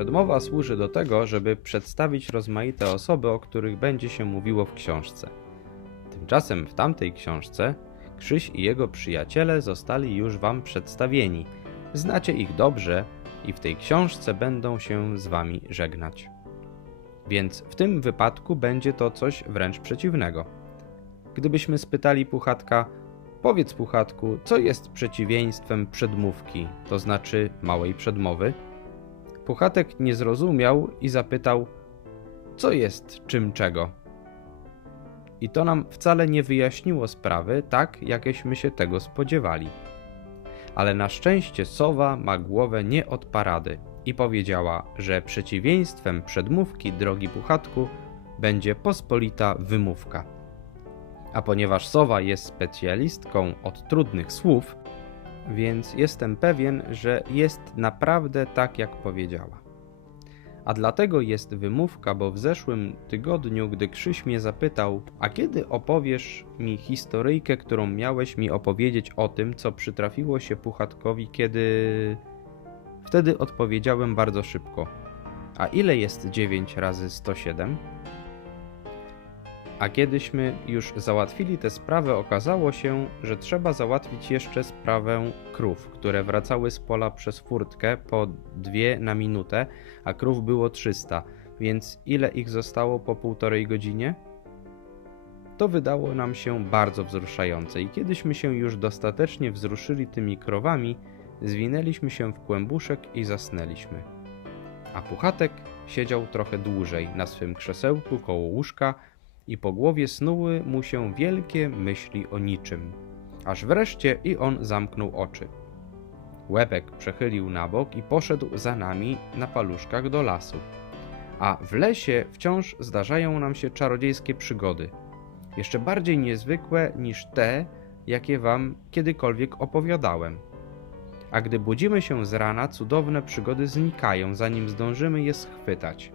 Przedmowa służy do tego, żeby przedstawić rozmaite osoby, o których będzie się mówiło w książce. Tymczasem w tamtej książce Krzyś i jego przyjaciele zostali już wam przedstawieni. Znacie ich dobrze i w tej książce będą się z wami żegnać. Więc w tym wypadku będzie to coś wręcz przeciwnego. Gdybyśmy spytali Puchatka, powiedz Puchatku, co jest przeciwieństwem przedmówki, to znaczy małej przedmowy? Puchatek nie zrozumiał i zapytał, co jest czym czego? I to nam wcale nie wyjaśniło sprawy tak, jakieśmy się tego spodziewali. Ale na szczęście sowa ma głowę nie od parady i powiedziała, że przeciwieństwem przedmówki drogi Puchatku będzie pospolita wymówka. A ponieważ sowa jest specjalistką od trudnych słów, więc jestem pewien, że jest naprawdę tak, jak powiedziała. A dlatego jest wymówka, bo w zeszłym tygodniu, gdy Krzyś mnie zapytał, a kiedy opowiesz mi historyjkę, którą miałeś mi opowiedzieć o tym, co przytrafiło się Puchatkowi, kiedy... Wtedy odpowiedziałem bardzo szybko. A ile jest 9 razy 107? A kiedyśmy już załatwili tę sprawę, okazało się, że trzeba załatwić jeszcze sprawę krów, które wracały z pola przez furtkę po dwie na minutę, a krów było 300, więc ile ich zostało po półtorej godzinie? To wydało nam się bardzo wzruszające i kiedyśmy się już dostatecznie wzruszyli tymi krowami, zwinęliśmy się w kłębuszek i zasnęliśmy. A Puchatek siedział trochę dłużej na swym krzesełku koło łóżka, i po głowie snuły mu się wielkie myśli o niczym. Aż wreszcie i on zamknął oczy. Łebek przechylił na bok i poszedł za nami na paluszkach do lasu. A w lesie wciąż zdarzają nam się czarodziejskie przygody. Jeszcze bardziej niezwykłe niż te, jakie wam kiedykolwiek opowiadałem. A gdy budzimy się z rana, cudowne przygody znikają, zanim zdążymy je schwytać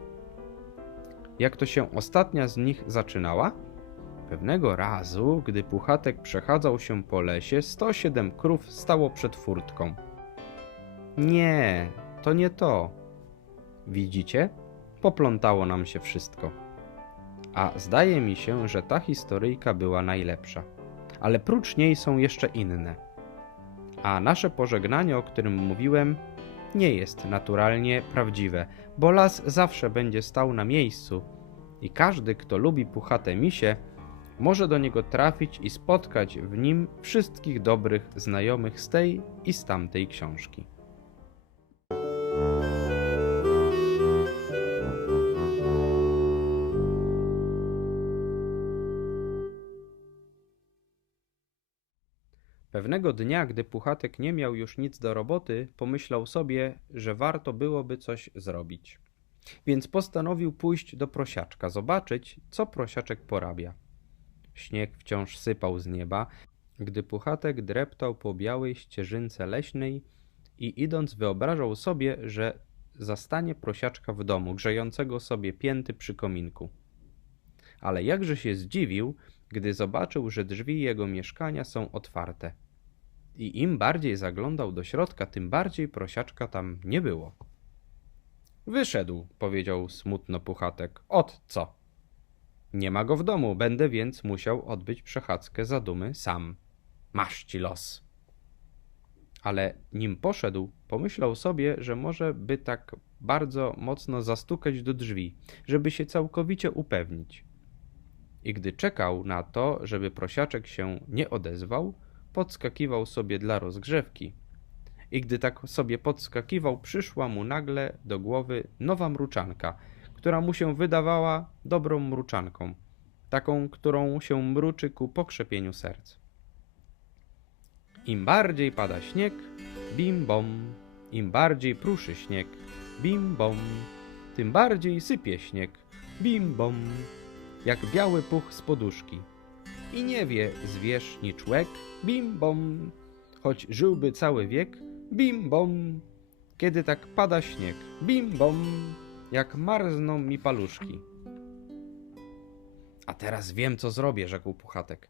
jak to się ostatnia z nich zaczynała? Pewnego razu, gdy Puchatek przechadzał się po lesie, 107 krów stało przed furtką. Nie, to nie to. Widzicie? Poplątało nam się wszystko. A zdaje mi się, że ta historyjka była najlepsza. Ale prócz niej są jeszcze inne. A nasze pożegnanie, o którym mówiłem, nie jest naturalnie prawdziwe, bo las zawsze będzie stał na miejscu i każdy, kto lubi puchate misie, może do niego trafić i spotkać w nim wszystkich dobrych znajomych z tej i z tamtej książki. Pewnego dnia, gdy Puchatek nie miał już nic do roboty, pomyślał sobie, że warto byłoby coś zrobić. Więc postanowił pójść do prosiaczka, zobaczyć, co prosiaczek porabia. Śnieg wciąż sypał z nieba, gdy Puchatek dreptał po białej ścieżynce leśnej i idąc wyobrażał sobie, że zastanie prosiaczka w domu, grzejącego sobie pięty przy kominku. Ale jakże się zdziwił, gdy zobaczył, że drzwi jego mieszkania są otwarte. I im bardziej zaglądał do środka, tym bardziej prosiaczka tam nie było. Wyszedł, powiedział smutno Puchatek. Od co? Nie ma go w domu, będę więc musiał odbyć przechadzkę za dumy sam. Masz ci los. Ale nim poszedł, pomyślał sobie, że może by tak bardzo mocno zastukać do drzwi, żeby się całkowicie upewnić. I gdy czekał na to, żeby prosiaczek się nie odezwał, podskakiwał sobie dla rozgrzewki. I gdy tak sobie podskakiwał, przyszła mu nagle do głowy nowa mruczanka, która mu się wydawała dobrą mruczanką, taką, którą się mruczy ku pokrzepieniu serc. Im bardziej pada śnieg, bim bom, im bardziej pruszy śnieg, bim bom, tym bardziej sypie śnieg, bim bom, jak biały puch z poduszki. I nie wie zwierz ni człek, bim bom, choć żyłby cały wiek, bim bom, kiedy tak pada śnieg, bim bom, jak marzną mi paluszki. A teraz wiem, co zrobię, rzekł Puchatek.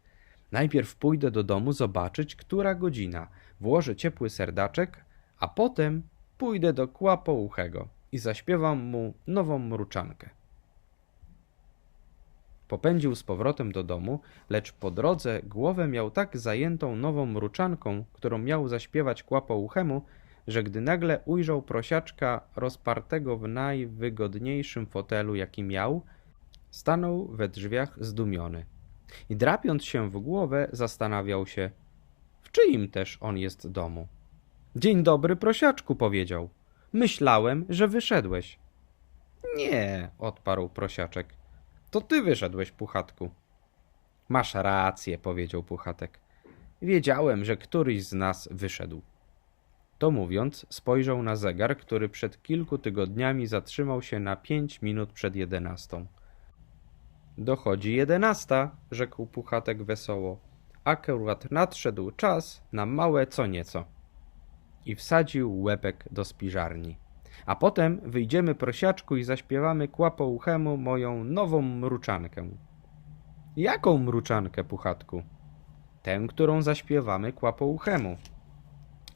Najpierw pójdę do domu zobaczyć, która godzina, włożę ciepły serdaczek, a potem pójdę do kłapouchego i zaśpiewam mu nową mruczankę. Popędził z powrotem do domu, lecz po drodze głowę miał tak zajętą nową mruczanką, którą miał zaśpiewać kłapouchemu, że gdy nagle ujrzał prosiaczka rozpartego w najwygodniejszym fotelu, jaki miał, stanął we drzwiach zdumiony. I drapiąc się w głowę, zastanawiał się, w czyim też on jest domu. Dzień dobry, prosiaczku, powiedział. Myślałem, że wyszedłeś. Nie, odparł prosiaczek. To ty wyszedłeś, Puchatku. Masz rację, powiedział Puchatek. Wiedziałem, że któryś z nas wyszedł. To mówiąc, spojrzał na zegar, który przed kilku tygodniami zatrzymał się na pięć minut przed jedenastą. Dochodzi jedenasta, rzekł Puchatek wesoło. Akurat nadszedł czas na małe co nieco. I wsadził łebek do spiżarni. A potem wyjdziemy prosiaczku i zaśpiewamy kłapouchemu moją nową mruczankę. Jaką mruczankę, Puchatku? Tę, którą zaśpiewamy kłapouchemu.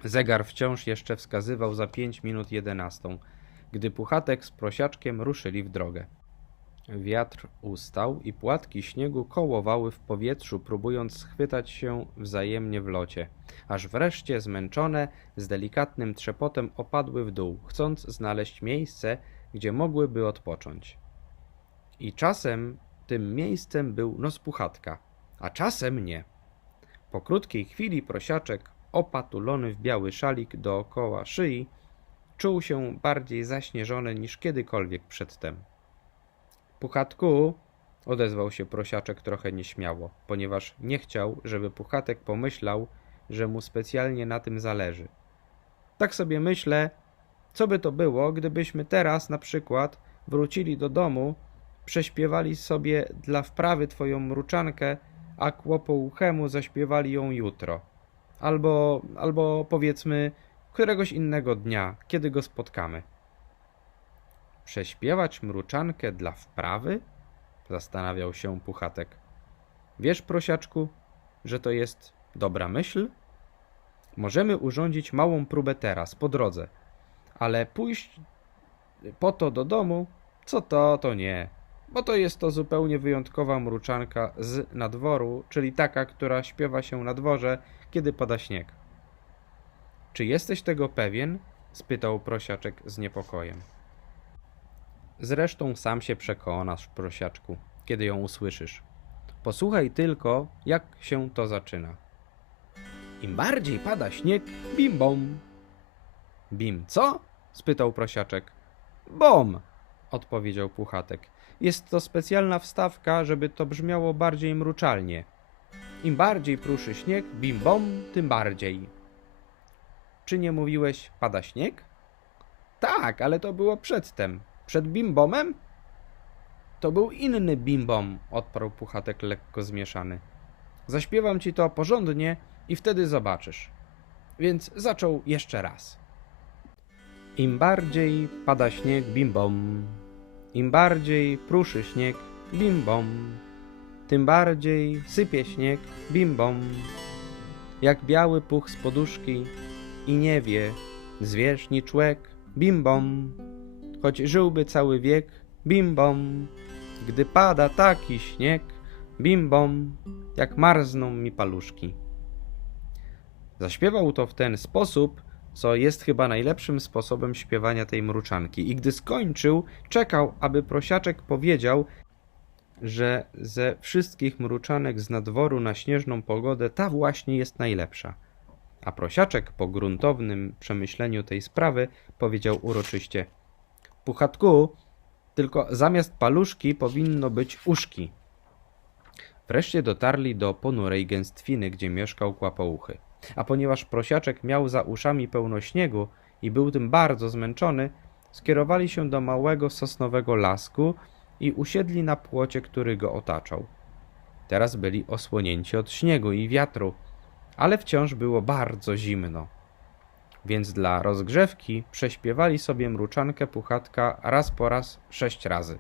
Zegar wciąż jeszcze wskazywał za pięć minut jedenastą, gdy Puchatek z prosiaczkiem ruszyli w drogę. Wiatr ustał i płatki śniegu kołowały w powietrzu, próbując schwytać się wzajemnie w locie, aż wreszcie zmęczone z delikatnym trzepotem opadły w dół, chcąc znaleźć miejsce, gdzie mogłyby odpocząć. I czasem tym miejscem był nos Puchatka, a czasem nie. Po krótkiej chwili prosiaczek, opatulony w biały szalik dookoła szyi, czuł się bardziej zaśnieżony niż kiedykolwiek przedtem. Puchatku, odezwał się prosiaczek trochę nieśmiało, ponieważ nie chciał, żeby Puchatek pomyślał, że mu specjalnie na tym zależy. Tak sobie myślę, co by to było, gdybyśmy teraz na przykład wrócili do domu, prześpiewali sobie dla wprawy twoją mruczankę, a kłopouchemu zaśpiewali ją jutro. Albo, albo powiedzmy, któregoś innego dnia, kiedy go spotkamy. Prześpiewać mruczankę dla wprawy? Zastanawiał się Puchatek. Wiesz, prosiaczku, że to jest dobra myśl? Możemy urządzić małą próbę teraz, po drodze, ale pójść po to do domu, co to, to nie, bo to jest to zupełnie wyjątkowa mruczanka z nadworu, czyli taka, która śpiewa się na dworze, kiedy pada śnieg. Czy jesteś tego pewien? spytał prosiaczek z niepokojem. Zresztą sam się przekonasz, prosiaczku, kiedy ją usłyszysz. Posłuchaj tylko, jak się to zaczyna. Im bardziej pada śnieg, bim bom. Bim co? spytał prosiaczek. Bom, odpowiedział Puchatek. Jest to specjalna wstawka, żeby to brzmiało bardziej mruczalnie. Im bardziej pruszy śnieg, bim bom, tym bardziej. Czy nie mówiłeś pada śnieg? Tak, ale to było przedtem. Przed bimbomem? To był inny bimbom, odparł Puchatek lekko zmieszany. Zaśpiewam ci to porządnie i wtedy zobaczysz. Więc zaczął jeszcze raz. Im bardziej pada śnieg, bim bom. Im bardziej pruszy śnieg, bim bom. Tym bardziej sypie śnieg, bim bom. Jak biały puch z poduszki i nie wie, zwierzchni człek, bim bom. Choć żyłby cały wiek, bim bom. Gdy pada taki śnieg, bim bom, jak marzną mi paluszki. Zaśpiewał to w ten sposób, co jest chyba najlepszym sposobem śpiewania tej mruczanki. I gdy skończył, czekał, aby prosiaczek powiedział, że ze wszystkich mruczanek z nadworu na śnieżną pogodę ta właśnie jest najlepsza. A prosiaczek po gruntownym przemyśleniu tej sprawy powiedział uroczyście: Puchatku, tylko zamiast paluszki powinno być uszki. Wreszcie dotarli do ponurej gęstwiny, gdzie mieszkał kłapouchy. A ponieważ prosiaczek miał za uszami pełno śniegu i był tym bardzo zmęczony, skierowali się do małego sosnowego lasku i usiedli na płocie, który go otaczał. Teraz byli osłonięci od śniegu i wiatru, ale wciąż było bardzo zimno. Więc dla rozgrzewki prześpiewali sobie mruczankę puchatka raz po raz sześć razy.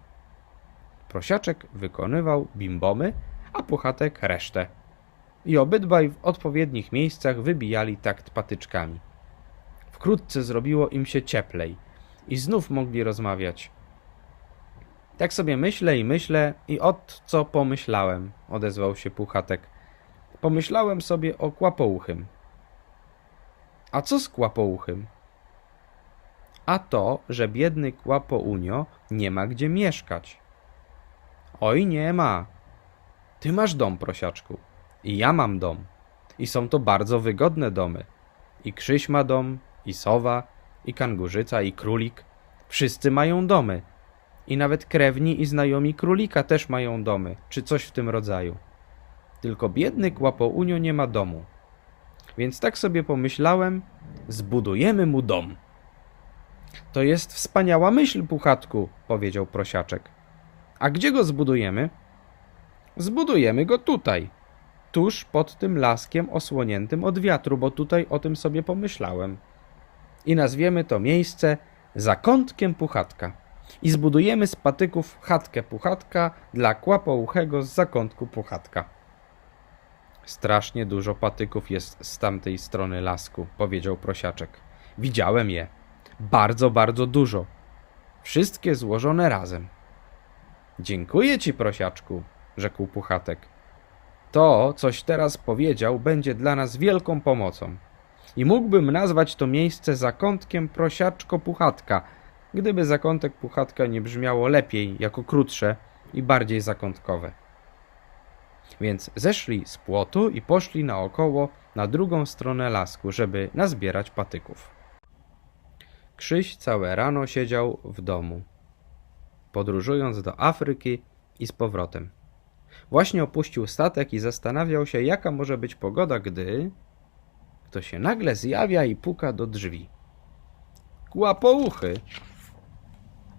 Prosiaczek wykonywał bimbomy, a puchatek resztę i obydwaj w odpowiednich miejscach wybijali takt patyczkami. Wkrótce zrobiło im się cieplej i znów mogli rozmawiać. Tak sobie myślę i myślę i ot co pomyślałem, odezwał się Puchatek. Pomyślałem sobie o Kłapouchym. A co z Kłapouchym? A to, że biedny Kłapounio nie ma gdzie mieszkać. Oj, nie ma. Ty masz dom, prosiaczku. I ja mam dom. I są to bardzo wygodne domy. I Krzyś ma dom, i Sowa, i Kangurzyca, i Królik. Wszyscy mają domy. I nawet krewni i znajomi królika też mają domy, czy coś w tym rodzaju. Tylko biedny Kłapounio nie ma domu. Więc tak sobie pomyślałem, zbudujemy mu dom. To jest wspaniała myśl, Puchatku, powiedział prosiaczek. A gdzie go zbudujemy? Zbudujemy go tutaj, tuż pod tym laskiem osłoniętym od wiatru, bo tutaj o tym sobie pomyślałem. I nazwiemy to miejsce zakątkiem Puchatka. I zbudujemy z patyków chatkę Puchatka dla kłapouchego z zakątku Puchatka. Strasznie dużo patyków jest z tamtej strony lasku, powiedział prosiaczek. Widziałem je. Bardzo, bardzo dużo. Wszystkie złożone razem. Dziękuję ci, prosiaczku, rzekł Puchatek. To, coś teraz powiedział, będzie dla nas wielką pomocą. I mógłbym nazwać to miejsce zakątkiem prosiaczko Puchatka, gdyby zakątek Puchatka nie brzmiało lepiej, jako krótsze i bardziej zakątkowe. Więc zeszli z płotu i poszli naokoło na drugą stronę lasku, żeby nazbierać patyków. Krzyś całe rano siedział w domu, podróżując do Afryki i z powrotem. Właśnie opuścił statek i zastanawiał się, jaka może być pogoda, gdy to się nagle zjawia i puka do drzwi. Kłapouchy!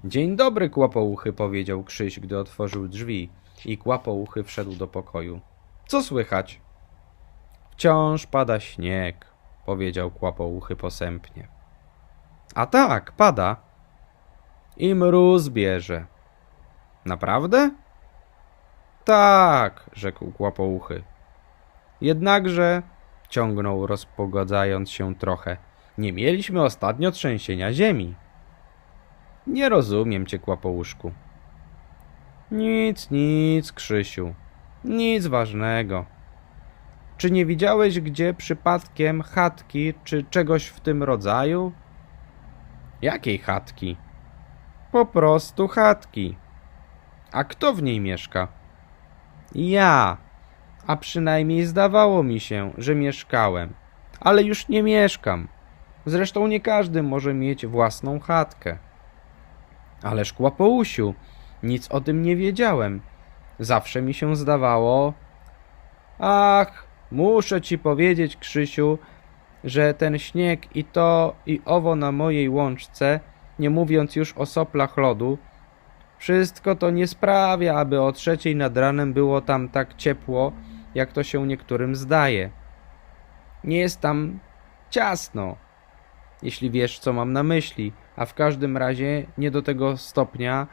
Dzień dobry, kłapouchy, powiedział Krzyś, gdy otworzył drzwi i kłapouchy wszedł do pokoju. Co słychać? Wciąż pada śnieg, powiedział kłapouchy posępnie. A tak, pada. I mróz bierze. Naprawdę? Tak, rzekł kłapouchy. Jednakże, ciągnął rozpogodzając się trochę, nie mieliśmy ostatnio trzęsienia ziemi. Nie rozumiem cię, kłapouszku. Nic, nic, Krzysiu. Nic ważnego. Czy nie widziałeś gdzie przypadkiem chatki czy czegoś w tym rodzaju? Jakiej chatki? Po prostu chatki. A kto w niej mieszka? Ja. A przynajmniej zdawało mi się, że mieszkałem. Ale już nie mieszkam. Zresztą nie każdy może mieć własną chatkę. Ależ kłapousiu, nic o tym nie wiedziałem. Zawsze mi się zdawało. Ach, muszę ci powiedzieć, Krzysiu, że ten śnieg i to i owo na mojej łączce, nie mówiąc już o soplach lodu, wszystko to nie sprawia, aby o trzeciej nad ranem było tam tak ciepło, jak to się niektórym zdaje. Nie jest tam ciasno, jeśli wiesz, co mam na myśli, a w każdym razie nie do tego stopnia,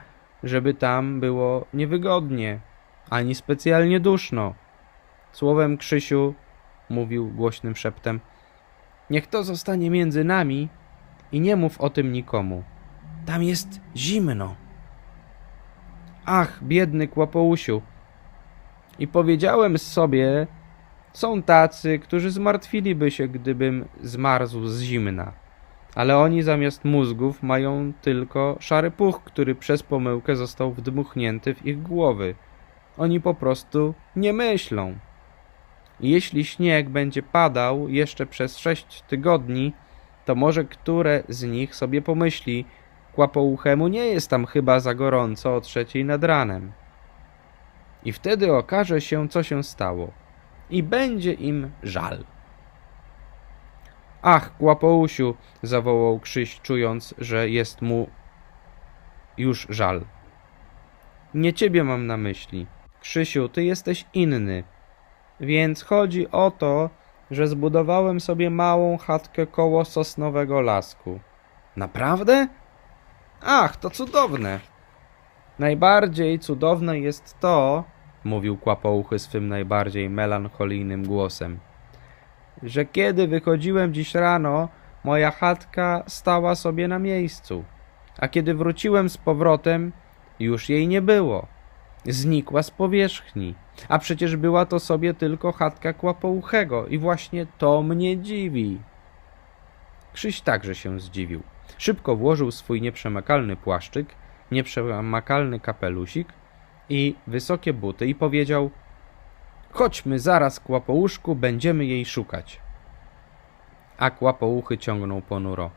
żeby tam było niewygodnie, ani specjalnie duszno. Słowem, Krzysiu, mówił głośnym szeptem, niech to zostanie między nami i nie mów o tym nikomu. Tam jest zimno. Ach, biedny kłopousiu. I powiedziałem sobie, są tacy, którzy zmartwiliby się, gdybym zmarzł z zimna. Ale oni zamiast mózgów mają tylko szary puch, który przez pomyłkę został wdmuchnięty w ich głowy. Oni po prostu nie myślą. Jeśli śnieg będzie padał jeszcze przez sześć tygodni, to może które z nich sobie pomyśli, kłapouchemu nie jest tam chyba za gorąco o trzeciej nad ranem. I wtedy okaże się, co się stało. I będzie im żal. Ach, kłapousiu, zawołał Krzyś, czując, że jest mu już żal. Nie ciebie mam na myśli. Krzysiu, ty jesteś inny. Więc chodzi o to, że zbudowałem sobie małą chatkę koło sosnowego lasku. Naprawdę? Ach, to cudowne. Najbardziej cudowne jest to, mówił kłapouchy swym najbardziej melancholijnym głosem, że kiedy wychodziłem dziś rano, moja chatka stała sobie na miejscu, A kiedy wróciłem z powrotem, już jej nie było. Znikła z powierzchni. A przecież była to sobie tylko chatka kłapouchego i właśnie to mnie dziwi. Krzyś także się zdziwił. Szybko włożył swój nieprzemakalny płaszczyk, nieprzemakalny kapelusik i wysokie buty i powiedział: Chodźmy zaraz, kłapouszku, będziemy jej szukać. A kłapouchy ciągnął ponuro.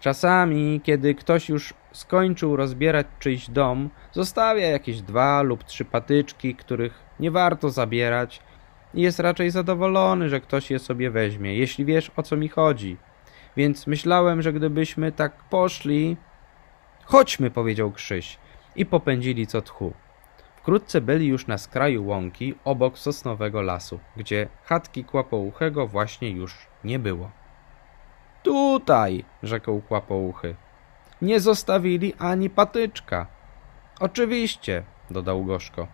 Czasami, kiedy ktoś już skończył rozbierać czyjś dom, zostawia jakieś dwa lub trzy patyczki, których nie warto zabierać i jest raczej zadowolony, że ktoś je sobie weźmie, jeśli wiesz o co mi chodzi. Więc myślałem, że gdybyśmy tak poszli. Chodźmy, powiedział Krzyś, i popędzili co tchu. Wkrótce byli już na skraju łąki, obok sosnowego lasu, gdzie chatki kłapouchego właśnie już nie było. Tutaj, rzekł kłapouchy. Nie zostawili ani patyczka. Oczywiście, dodał gorzko.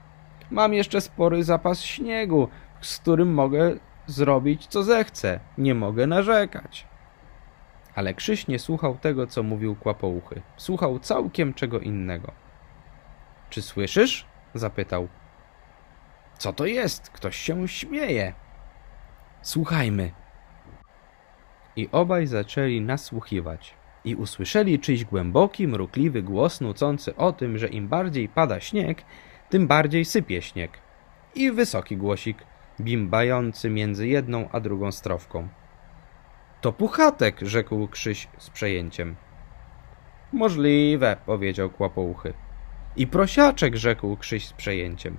Mam jeszcze spory zapas śniegu, z którym mogę zrobić co zechcę. Nie mogę narzekać. Ale Krzyś nie słuchał tego, co mówił kłapouchy. Słuchał całkiem czego innego. Czy słyszysz? Zapytał. Co to jest? Ktoś się śmieje. Słuchajmy. I obaj zaczęli nasłuchiwać. I usłyszeli czyjś głęboki, mrukliwy głos nucący o tym, że im bardziej pada śnieg, tym bardziej sypie śnieg. I wysoki głosik, bimbający między jedną a drugą strofką. To puchatek, rzekł Krzyś z przejęciem. Możliwe, powiedział kłapouchy. I prosiaczek, rzekł Krzyś z przejęciem.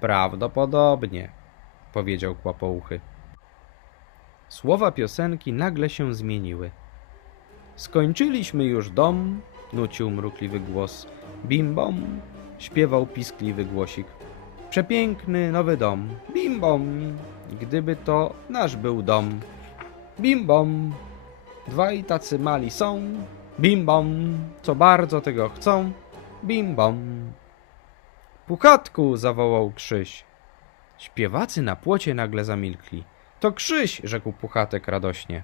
Prawdopodobnie, powiedział kłapouchy. Słowa piosenki nagle się zmieniły. Skończyliśmy już dom, nucił mrukliwy głos. Bim bom, śpiewał piskliwy głosik. Przepiękny nowy dom, bim bom, gdyby to nasz był dom. Bim bom, dwaj tacy mali są, bim bom, co bardzo tego chcą, bim bom. Puchatku, zawołał Krzyś. Śpiewacy na płocie nagle zamilkli. To Krzyś, rzekł Puchatek radośnie.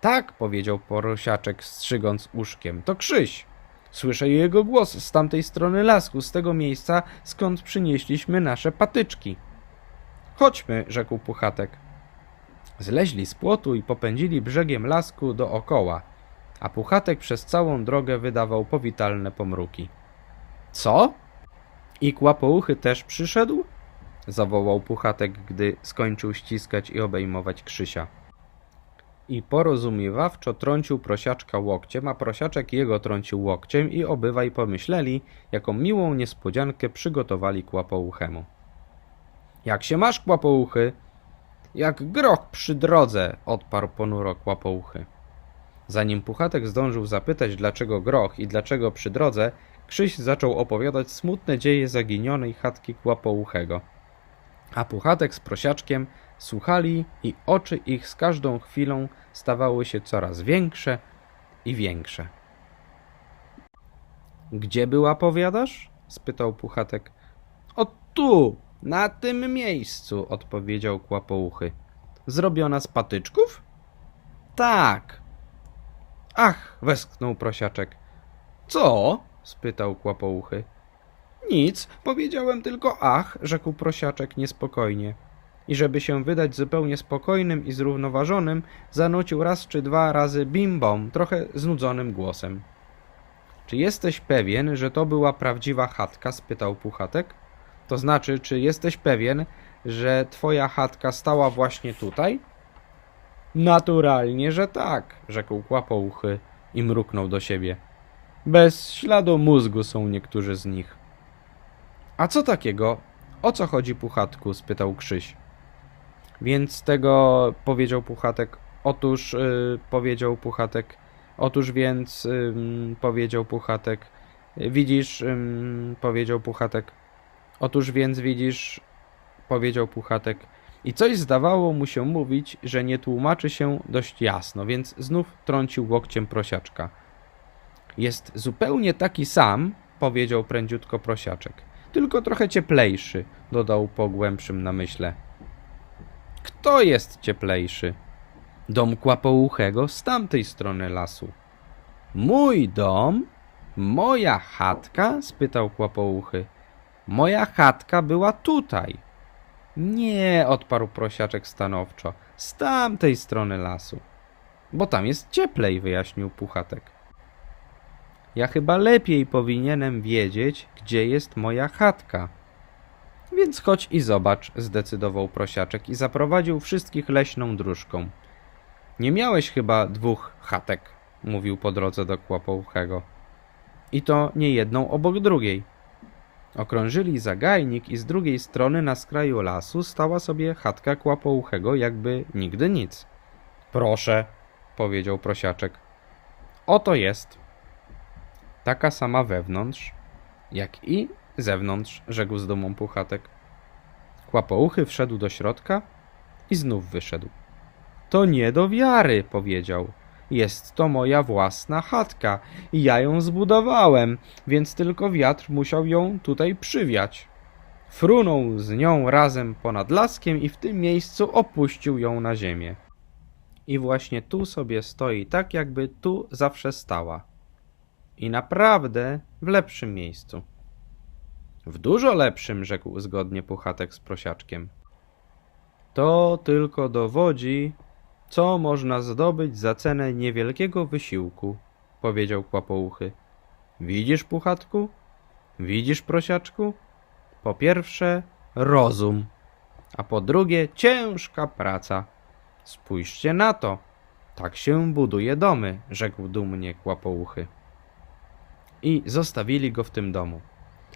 Tak, powiedział porosiaczek, strzygąc uszkiem. To Krzyś. Słyszę jego głos z tamtej strony lasku, z tego miejsca, skąd przynieśliśmy nasze patyczki. Chodźmy, rzekł Puchatek. Zleźli z płotu i popędzili brzegiem lasku dookoła, a Puchatek przez całą drogę wydawał powitalne pomruki. Co? I kłapouchy też przyszedł? zawołał Puchatek, gdy skończył ściskać i obejmować Krzysia. I porozumiewawczo trącił prosiaczka łokciem, a prosiaczek jego trącił łokciem i obywaj pomyśleli, jaką miłą niespodziankę przygotowali kłapouchemu. Jak się masz, kłapouchy? Jak groch przy drodze, odparł ponuro kłapouchy. Zanim Puchatek zdążył zapytać, dlaczego groch i dlaczego przy drodze, Krzyś zaczął opowiadać smutne dzieje zaginionej chatki kłapouchego. A Puchatek z prosiaczkiem słuchali i oczy ich z każdą chwilą stawały się coraz większe i większe. Gdzie była, powiadasz? spytał Puchatek. O tu, na tym miejscu, odpowiedział Kłapouchy. Zrobiona z patyczków? Tak. Ach, westchnął prosiaczek. Co? Spytał Kłapouchy. Nic, powiedziałem tylko ach, rzekł prosiaczek niespokojnie. I żeby się wydać zupełnie spokojnym i zrównoważonym, zanucił raz czy dwa razy bim bom, trochę znudzonym głosem. Czy jesteś pewien, że to była prawdziwa chatka? spytał Puchatek. To znaczy, czy jesteś pewien, że twoja chatka stała właśnie tutaj? Naturalnie, że tak, rzekł kłapouchy i mruknął do siebie. Bez śladu mózgu są niektórzy z nich. A co takiego? O co chodzi Puchatku? spytał Krzyś. Więc tego powiedział Puchatek. Otóż yy, powiedział Puchatek. Otóż więc ym, powiedział Puchatek. Widzisz, ym, powiedział Puchatek. Otóż więc widzisz, powiedział Puchatek. I coś zdawało mu się mówić, że nie tłumaczy się dość jasno, więc znów trącił łokciem prosiaczka. Jest zupełnie taki sam, powiedział prędziutko prosiaczek. Tylko trochę cieplejszy, dodał po głębszym namyśle. Kto jest cieplejszy? Dom kłapouchego z tamtej strony lasu. Mój dom? Moja chatka? spytał kłopouchy. Moja chatka była tutaj. Nie, odparł prosiaczek stanowczo, z tamtej strony lasu. Bo tam jest cieplej, wyjaśnił Puchatek. Ja chyba lepiej powinienem wiedzieć, gdzie jest moja chatka. Więc chodź i zobacz, zdecydował prosiaczek i zaprowadził wszystkich leśną dróżką. Nie miałeś chyba dwóch chatek, mówił po drodze do Kłopouchego. I to nie jedną obok drugiej. Okrążyli zagajnik i z drugiej strony na skraju lasu stała sobie chatka Kłopouchego jakby nigdy nic. Proszę, powiedział prosiaczek. Oto jest. Taka sama wewnątrz, jak i zewnątrz, rzekł z dumą Puchatek. Kłapouchy wszedł do środka i znów wyszedł. To nie do wiary, powiedział. Jest to moja własna chatka i ja ją zbudowałem, więc tylko wiatr musiał ją tutaj przywiać. Frunął z nią razem ponad laskiem i w tym miejscu opuścił ją na ziemię. I właśnie tu sobie stoi, tak jakby tu zawsze stała. I naprawdę w lepszym miejscu. W dużo lepszym, rzekł zgodnie Puchatek z prosiaczkiem. To tylko dowodzi, co można zdobyć za cenę niewielkiego wysiłku, powiedział Kłapouchy. Widzisz, Puchatku? Widzisz, prosiaczku? Po pierwsze, rozum, a po drugie, ciężka praca. Spójrzcie na to. Tak się buduje domy, rzekł dumnie Kłapouchy. I zostawili go w tym domu.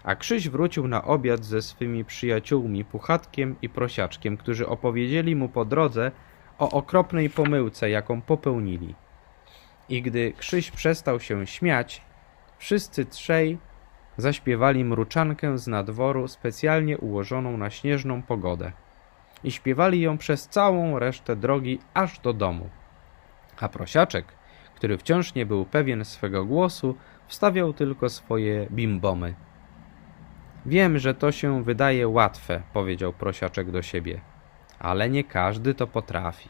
A Krzyś wrócił na obiad ze swymi przyjaciółmi Puchatkiem i Prosiaczkiem, którzy opowiedzieli mu po drodze o okropnej pomyłce, jaką popełnili. I gdy Krzyś przestał się śmiać, wszyscy trzej zaśpiewali mruczankę z nadworu specjalnie ułożoną na śnieżną pogodę. I śpiewali ją przez całą resztę drogi aż do domu. A Prosiaczek, który wciąż nie był pewien swego głosu, wstawiał tylko swoje bimbomy. Wiem, że to się wydaje łatwe, powiedział prosiaczek do siebie, ale nie każdy to potrafi.